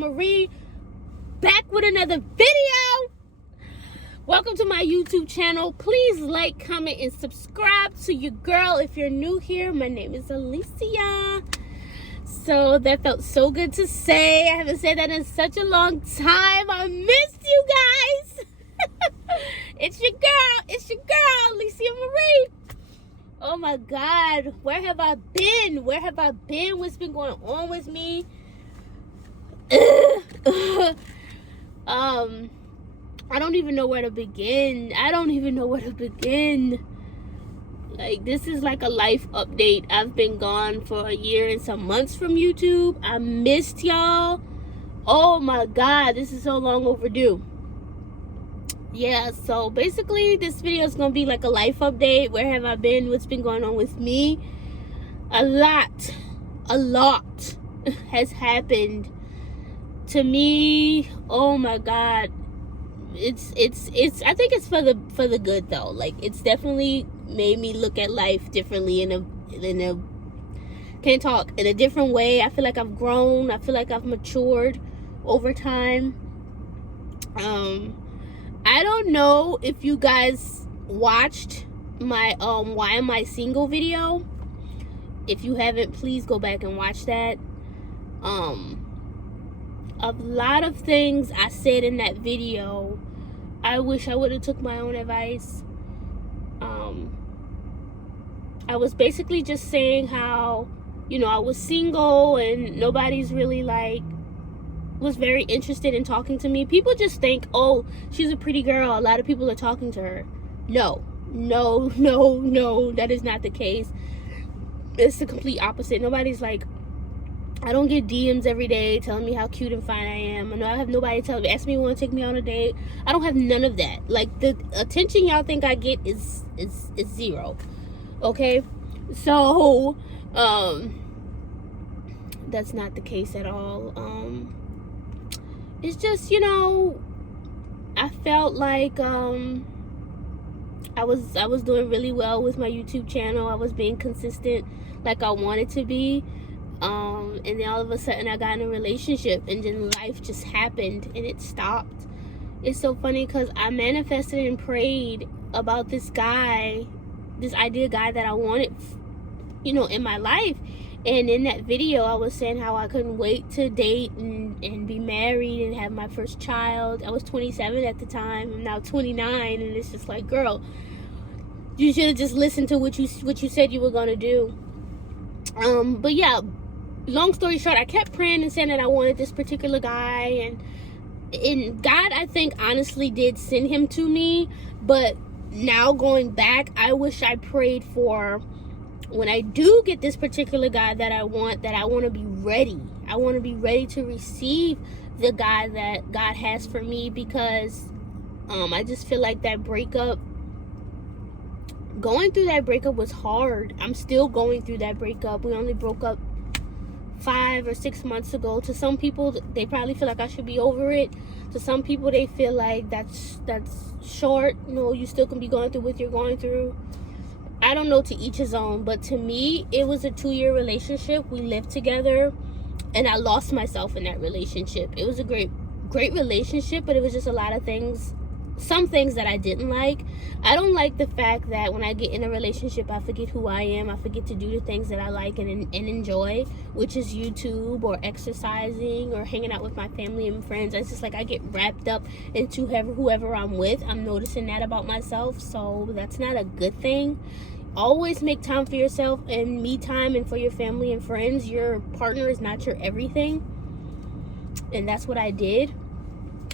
Marie, back with another video. Welcome to my YouTube channel. Please like, comment, and subscribe to your girl. If you're new here, my name is Alicia. So that felt so good to say. I haven't said that in such a long time. I missed you guys. It's your girl, Alicia Marie. Oh my God, where have I been? What's been going on with me? I don't even know where to begin. Like, this is like a life update. I've been gone for a year and some months from YouTube. I missed y'all. Oh my God, this is so long overdue. Yeah, so basically this video is gonna be like a life update. Where have I been? What's been going on with me? A lot has happened to me. Oh my God, it's I think it's for the good though. Like, it's definitely made me look at life differently in a different way. I feel like I've grown. I feel like I've matured over time. I don't know if you guys watched my why am I single video. If you haven't, please go back and watch that. A lot of things I said in that video, I wish I would have took my own advice. I was basically just saying how, I was single and nobody's really was very interested in talking to me. People just think, oh, she's a pretty girl, a lot of people are talking to her. No, that is not the case. It's the complete opposite. Nobody's like, I don't get DMs every day telling me how cute and fine I am. I have nobody ask me want to take me on a date. I don't have none of that. Like, the attention y'all think I get is zero. Okay? So, that's not the case at all. It's just, I felt like I was doing really well with my YouTube channel. I was being consistent like I wanted to be. And then all of a sudden I got in a relationship, and then life just happened and it stopped. It's so funny because I manifested and prayed about this ideal guy that I wanted, in my life. And in that video, I was saying how I couldn't wait to date and be married and have my first child. I was 27 at the time. I'm now 29, and it's just like, girl, you should have just listened to what you said you were gonna do. But yeah, long story short, I kept praying and saying that I wanted this particular guy, and God, I think, honestly did send him to me. But now going back, I wish I prayed for, when I do get this particular guy that I want to be ready. I want to be ready to receive the guy that God has for me, because I just feel like going through that breakup was hard. I'm still going through that breakup. We only broke up 5 or 6 months ago. To some people, they probably feel like I should be over it. To some people, they feel like that's short. You still can be going through what you're going through. I don't know, to each his own. But to me, it was a 2-year relationship. We lived together, and I lost myself in that relationship. It was a great relationship, but it was just a lot of things, some things that I didn't like. I don't like the fact that when I get in a relationship, I forget who I am. I forget to do the things that I like and enjoy, which is YouTube or exercising or hanging out with my family and friends. It's just like I get wrapped up into whoever I'm with. I'm noticing that about myself, so that's not a good thing. Always make time for yourself and me time, and for your family and friends. Your partner is not your everything, and that's what I did.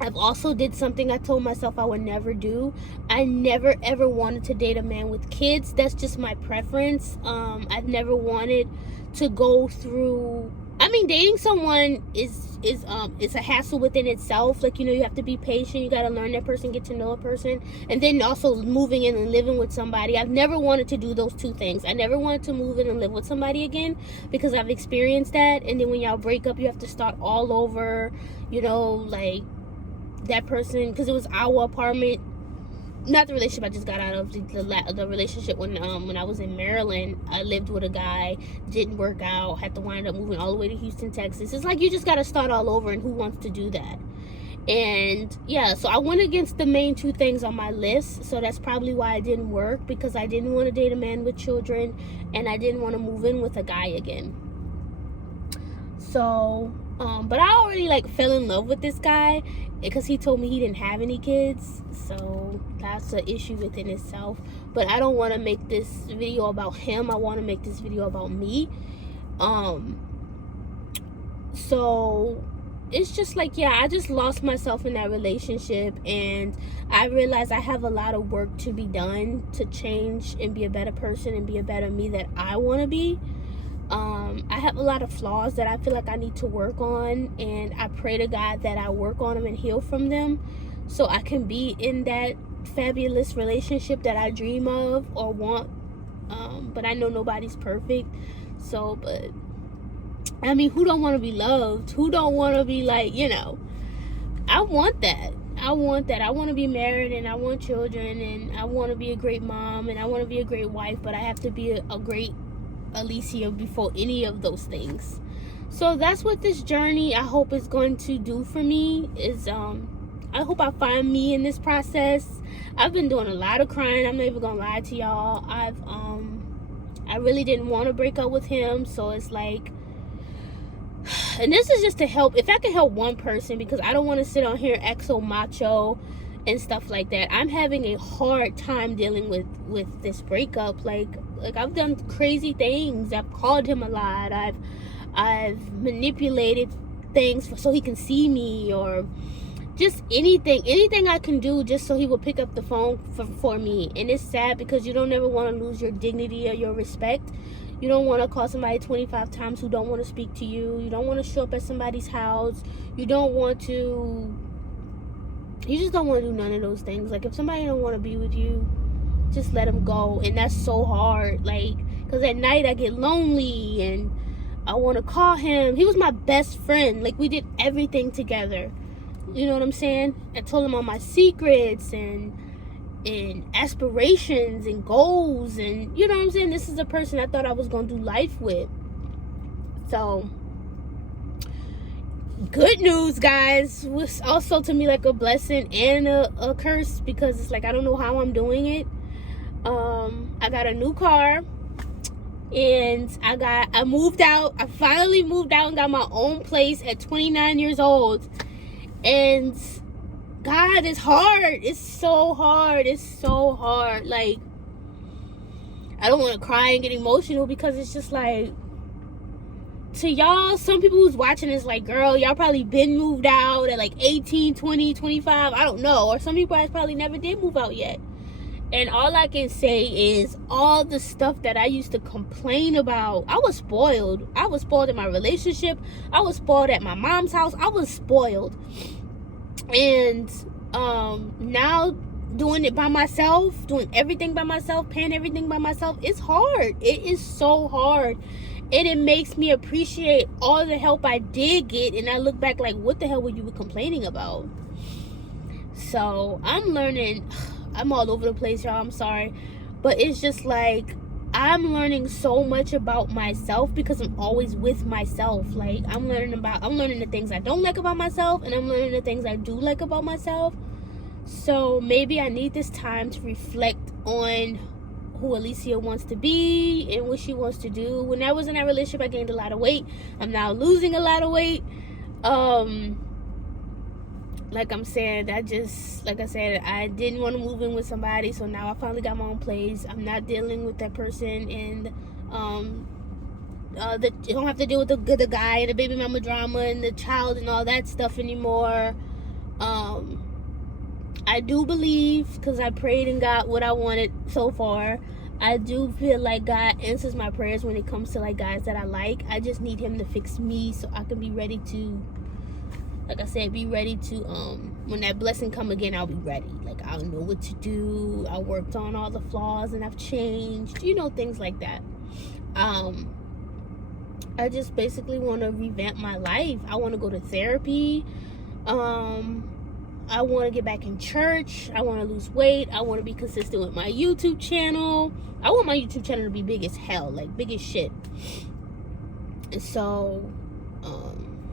I've also did something I told myself I would never do. I never ever wanted to date a man with kids. That's just my preference. I've never wanted to go through, dating someone is a hassle within itself. Like, you have to be patient. You got to learn that person, get to know a person, and then also moving in and living with somebody. I've never wanted to do those two things. I never wanted to move in and live with somebody again, because I've experienced that. And then when y'all break up, you have to start all over, like that person, because it was our apartment, not the relationship I just got out of, the relationship when I was in Maryland. I lived with a guy, didn't work out, had to wind up moving all the way to Houston, Texas. It's like you just got to start all over, and who wants to do that? And yeah, so I went against the main two things on my list. So that's probably why it didn't work, because I didn't want to date a man with children, and I didn't want to move in with a guy again. So but I already like fell in love with this guy because he told me he didn't have any kids. So that's an issue within itself. But I don't want to make this video about him. I want to make this video about me. So it's just like, yeah, I just lost myself in that relationship, and I realized I have a lot of work to be done to change and be a better person and be a better me that I want to be. I have a lot of flaws that I feel like I need to work on, and I pray to God that I work on them and heal from them so I can be in that fabulous relationship that I dream of or want. But I know nobody's perfect. So, but I mean, who don't want to be loved? Who don't want to be like, I want that. I want that. I want to be married, and I want children, and I want to be a great mom, and I want to be a great wife, but I have to be a great Alicia before any of those things. So that's what this journey, I hope, is going to do for me. Is I hope I find me in this process. I've been doing a lot of crying. I'm not even gonna lie to y'all. I really didn't want to break up with him, so it's like, and this is just to help, if I can help one person, because I don't want to sit on here and act so macho and stuff like that. I'm having a hard time dealing with this breakup. Like I've done crazy things. I've called him a lot. I've manipulated things so he can see me, or just anything I can do just so he will pick up the phone for me. And it's sad, because you don't ever want to lose your dignity or your respect. You don't want to call somebody 25 times who don't want to speak to you. You don't want to show up at somebody's house. You just don't want to do none of those things. Like, if somebody don't want to be with you, just let them go. And that's so hard, like, because at night I get lonely and I want to call him. He was my best friend. Like, we did everything together. You know what I'm saying? I told him all my secrets and aspirations and goals, and you know what I'm saying? This is a person I thought I was going to do life with. So, good news, guys, was also to me like a blessing and a curse, because it's like I don't know how I'm doing it. I got a new car, and I moved out. I finally moved out and got my own place at 29 years old. And God, it's hard. It's so hard. It's so hard. Like, I don't want to cry and get emotional, because it's just like, to y'all, some people who's watching is like, girl, y'all probably been moved out at like 18, 20, 25, I don't know. Or some people guys probably never did move out yet. And all I can say is, all the stuff that I used to complain about, I was spoiled. I was spoiled in my relationship. I was spoiled at my mom's house. I was spoiled. And now doing it by myself, doing everything by myself, paying everything by myself, it's hard. It is so hard. And it makes me appreciate all the help I did get. And I look back like, what the hell were you complaining about? So I'm learning. I'm all over the place, y'all. I'm sorry. But it's just like, I'm learning so much about myself, because I'm always with myself. Like, I'm learning the things I don't like about myself, and I'm learning the things I do like about myself. So maybe I need this time to reflect on who Alicia wants to be and what she wants to do. When I was in that relationship, I gained a lot of weight. I'm now losing a lot of weight. Like I'm saying, like I said, I didn't want to move in with somebody, so now I finally got my own place. I'm not dealing with that person, and you don't have to deal with the guy and the baby mama drama and the child and all that stuff anymore. I do believe, because I prayed and got what I wanted so far, I do feel like God answers my prayers when it comes to like guys that I like. I just need him to fix me so I can be ready to, like I said, be ready to, when that blessing come again, I'll be ready. Like, I'll know what to do. I worked on all the flaws and I've changed, things like that. I just basically want to revamp my life. I want to go to therapy. I want to get back in church. I want to lose weight. I want to be consistent with my YouTube channel. I want my YouTube channel to be big as hell, like big as shit. And so,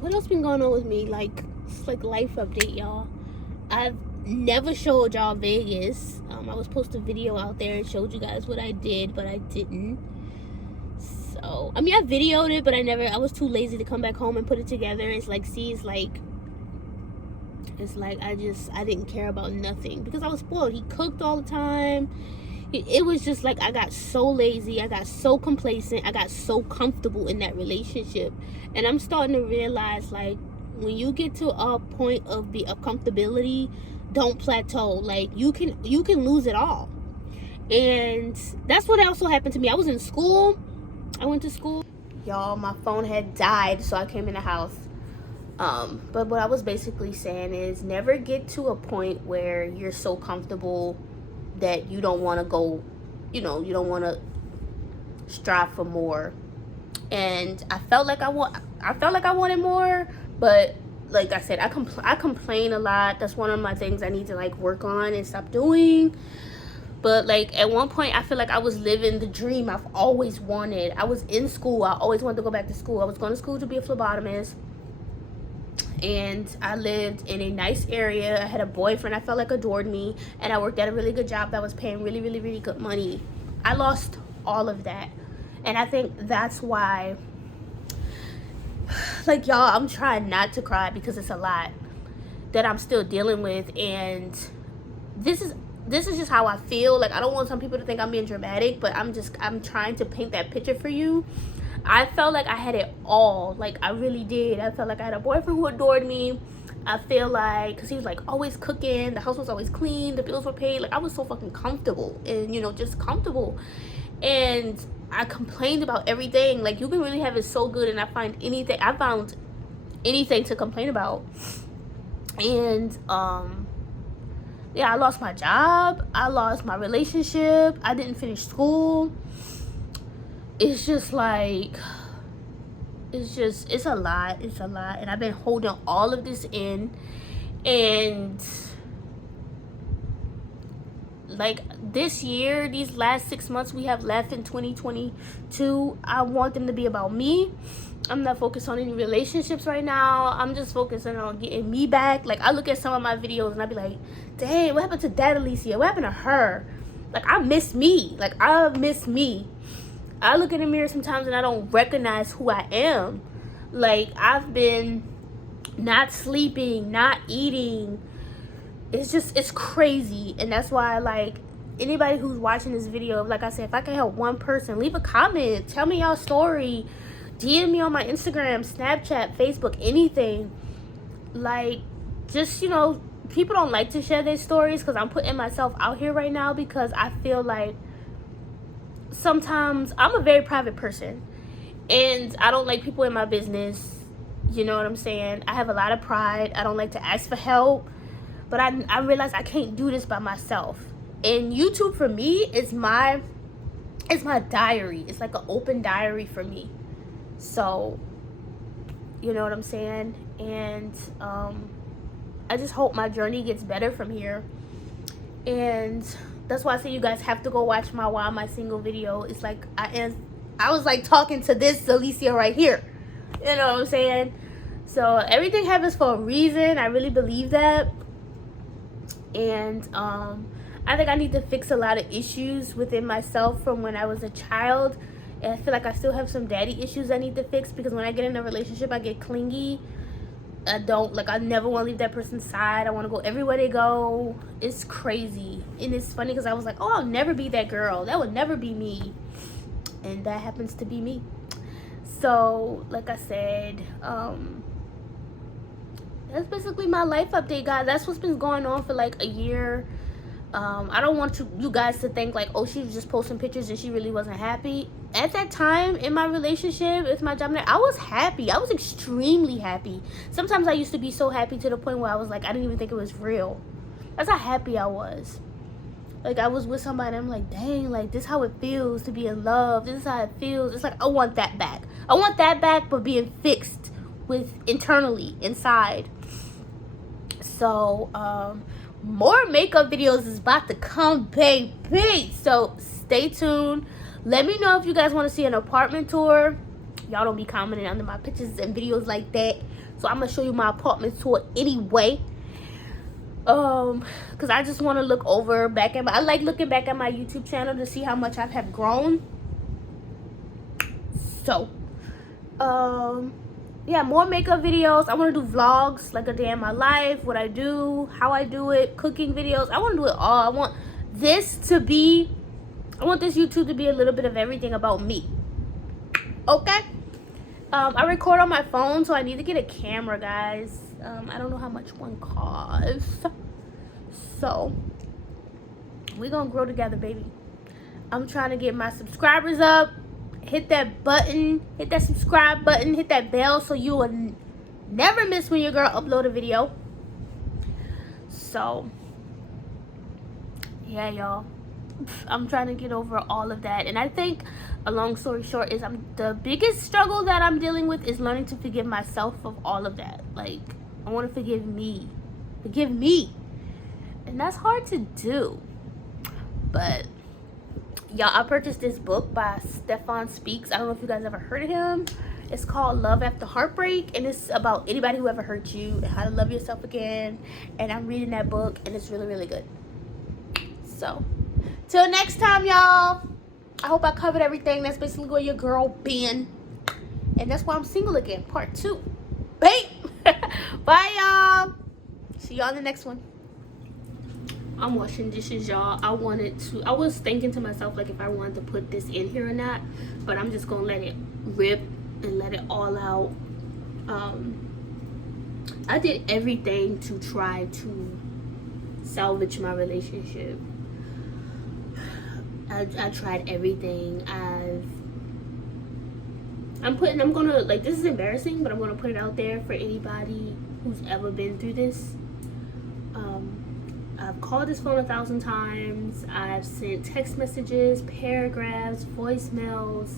what else been going on with me? Like, it's like life update, y'all. I've never showed y'all Vegas. I was supposed to video out there and showed you guys what I did, but I didn't. So, I mean, I videoed it, but I was too lazy to come back home and put it together. It's like, I didn't care about nothing because I was spoiled. He cooked all the time. It was just like, I got so lazy. I got so complacent. I got so comfortable in that relationship. And I'm starting to realize, like, when you get to a point of comfortability, don't plateau. Like, you can lose it all. And that's what also happened to me. I was in school. I went to school. Y'all, my phone had died, so I came in the house. But what I was basically saying is, never get to a point where you're so comfortable that you don't want to go, you don't want to strive for more. And I felt like I wanted more, but like I said, I complain a lot. That's one of my things I need to like work on and stop doing. But like at one point, I feel like I was living the dream I've always wanted. I was in school. I always wanted to go back to school. I was going to school to be a phlebotomist. And I lived in a nice area. I had a boyfriend I felt like adored me, and I worked at a really good job that was paying really, really, really good money. I lost all of that, and I think that's why, like, y'all, I'm trying not to cry because it's a lot that I'm still dealing with, and this is just how I feel. Like, I don't want some people to think I'm being dramatic, but I'm trying to paint that picture for you. I felt like I had it all. Like, I really did. I felt like I had a boyfriend who adored me. I feel like, because he was like always cooking, the house was always clean, the bills were paid. Like, I was so fucking comfortable and, just comfortable. And I complained about everything. Like, you can really have it so good, and I found anything to complain about. And yeah, I lost my job, I lost my relationship, I didn't finish school. It's just like, it's a lot, and I've been holding all of this in, and like this year, these last 6 months we have left in 2022, I want them to be about me. I'm not focused on any relationships right now. I'm just focusing on getting me back. Like, I look at some of my videos and I be like, dang, what happened to that Alicia? What happened to her? Like, I miss me. I look in the mirror sometimes and I don't recognize who I am. Like, I've been not sleeping, not eating. It's crazy. And that's why, like, anybody who's watching this video, like I said, if I can help one person, leave a comment. Tell me y'all story. DM me on my Instagram, Snapchat, Facebook, anything. Like, just, people don't like to share their stories because I'm putting myself out here right now, because I feel like sometimes I'm a very private person and I don't like people in my business. You know what I'm saying? I have a lot of pride. I don't like to ask for help, but I realize I can't do this by myself. And YouTube for me is my diary. It's like an open diary for me. So, you know what I'm saying? And I just hope my journey gets better from here. And that's why I say you guys have to go watch my Why Am I Single video. It's like I was like talking to this Alicia right here. You know what I'm saying? So everything happens for a reason. I really believe that. And I think I need to fix a lot of issues within myself from when I was a child. And I feel like I still have some daddy issues I need to fix, because when I get in a relationship, I get clingy. I never want to leave that person's side. I want to go everywhere they go. It's crazy. And it's funny because I was like, oh, I'll never be that girl. That would never be me. And that happens to be me. So, like I said, that's basically my life update, guys. That's what's been going on for like a year. I don't want you guys to think like, oh, she was just posting pictures and she really wasn't happy. At that time in my relationship with my job, I was happy. I was extremely happy. Sometimes I used to be so happy to the point where I was like, I didn't even think it was real. That's how happy I was. Like, I was with somebody and I'm like, dang, like, this is how it feels to be in love. This is how it feels. It's like, I want that back. I want that back, but being fixed with internally, inside. So more makeup videos is about to come, baby. So stay tuned. Let me know if you guys want to see an apartment tour. Y'all don't be commenting under my pictures and videos like that, so I'm gonna show you my apartment tour anyway. Because I just want to look over back at I like looking back at my YouTube channel to see how much I have grown. So yeah, more makeup videos. I want to do vlogs, like a day in my life, what I do, how I do it, cooking videos. I want to do it all. I want this YouTube to be a little bit of everything about me. Okay. I record on my phone, so I need to get a camera, guys. I don't know how much one costs. So we're gonna grow together, baby. I'm trying to get my subscribers up. Hit that button, hit that subscribe button, hit that bell so you will never miss when your girl upload a video. So yeah, y'all, I'm trying to get over all of that. And I think, a long story short, is the biggest struggle that I'm dealing with is learning to forgive myself of all of that. Like, I want to forgive me, and that's hard to do. But y'all, I purchased this book by Stefan Speaks. I don't know if you guys ever heard of him. It's called Love After Heartbreak, and it's about anybody who ever hurt you and how to love yourself again. And I'm reading that book, and it's really, really good. So till next time, y'all, I hope I covered everything. That's basically where your girl been, and that's why I'm single again, part 2. Bye. Bye, y'all. See y'all in the next one. I'm washing dishes, y'all. I was thinking to myself, like, if I wanted to put this in here or not, but I'm just gonna let it rip and let it all out. I did everything to try to salvage my relationship. I tried everything. I'm gonna, like, this is embarrassing, but I'm gonna put it out there for anybody who's ever been through this. I've called this phone 1,000 times. I've sent text messages, paragraphs, voicemails,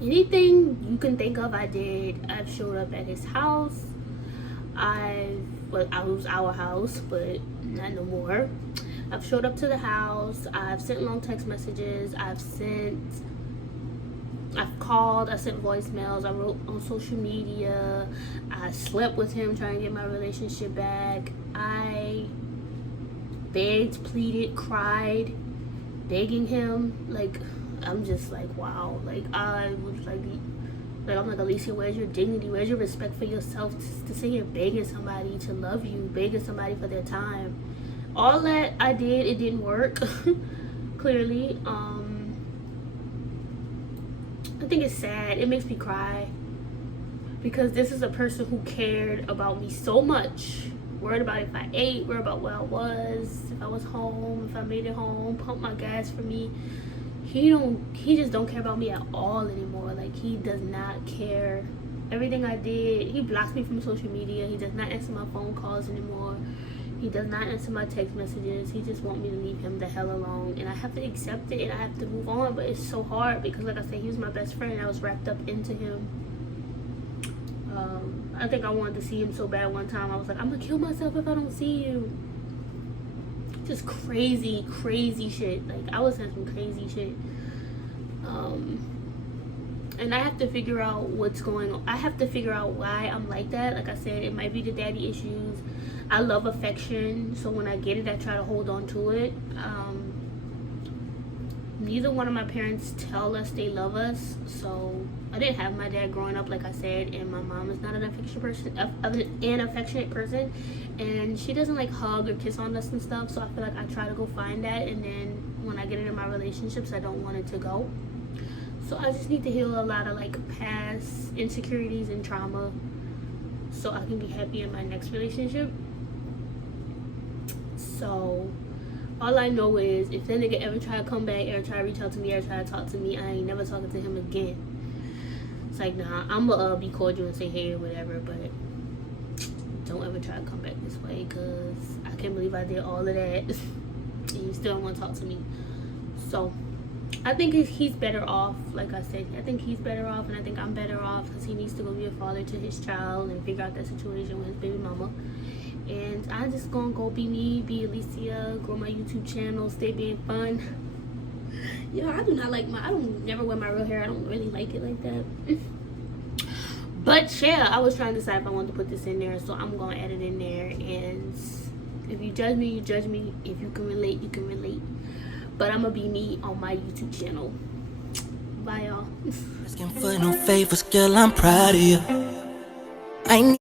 anything you can think of, I did. I've showed up at his house. I was our house, but not no more. I've showed up to the house. I've sent long text messages. I've called. I sent voicemails. I wrote on social media. I slept with him trying to get my relationship back. I begged, pleaded, cried, begging him. Like, I'm just like, wow. Like, I was like, I'm like, Alicia, where's your dignity? Where's your respect for yourself to sit here begging somebody to love you, begging somebody for their time? All that I did, it didn't work. Clearly. I think it's sad. It makes me cry, because this is a person who cared about me so much. Worried about if I ate, worried about where I was, if I was home, if I made it home, pump my gas for me. He just don't care about me at all anymore. Like, he does not care. Everything I did, he blocks me from social media. He does not answer my phone calls anymore. He does not answer my text messages. He just wants me to leave him the hell alone. And I have to accept it, and I have to move on. But it's so hard, because, like I said, he was my best friend. I was wrapped up into him. I think I wanted to see him so bad one time. I was like, I'm going to kill myself if I don't see you. Just crazy, crazy shit. Like, I was saying some crazy shit. And I have to figure out what's going on. I have to figure out why I'm like that. Like I said, it might be the daddy issues. I love affection, so when I get it, I try to hold on to it. Neither one of my parents tell us they love us, so I didn't have my dad growing up, like I said, and my mom is not an affectionate person, and she doesn't like hug or kiss on us and stuff. So I feel like I try to go find that, and then when I get into my relationships, I don't want it to go. So I just need to heal a lot of, like, past insecurities and trauma, so I can be happy in my next relationship. So all I know is, if that nigga ever try to come back or try to reach out to me or try to talk to me, I ain't never talking to him again. It's like, nah, I'm gonna be cordial and say hey or whatever, but don't ever try to come back this way, because I can't believe I did all of that and you still don't want to talk to me. So I think he's better off. Like I said, I think he's better off, and I think I'm better off because he needs to go be a father to his child and figure out that situation with his baby mama. And I just gonna go be me, be Alicia, grow my YouTube channel, stay being fun. Yo, I do not like I don't never wear my real hair. I don't really like it like that. But yeah, I was trying to decide if I wanted to put this in there, so I'm gonna add it in there. And if you judge me, you judge me. If you can relate, you can relate. But I'm gonna be me on my YouTube channel. Bye, y'all. Asking for no favors, girl, I'm proud of you. I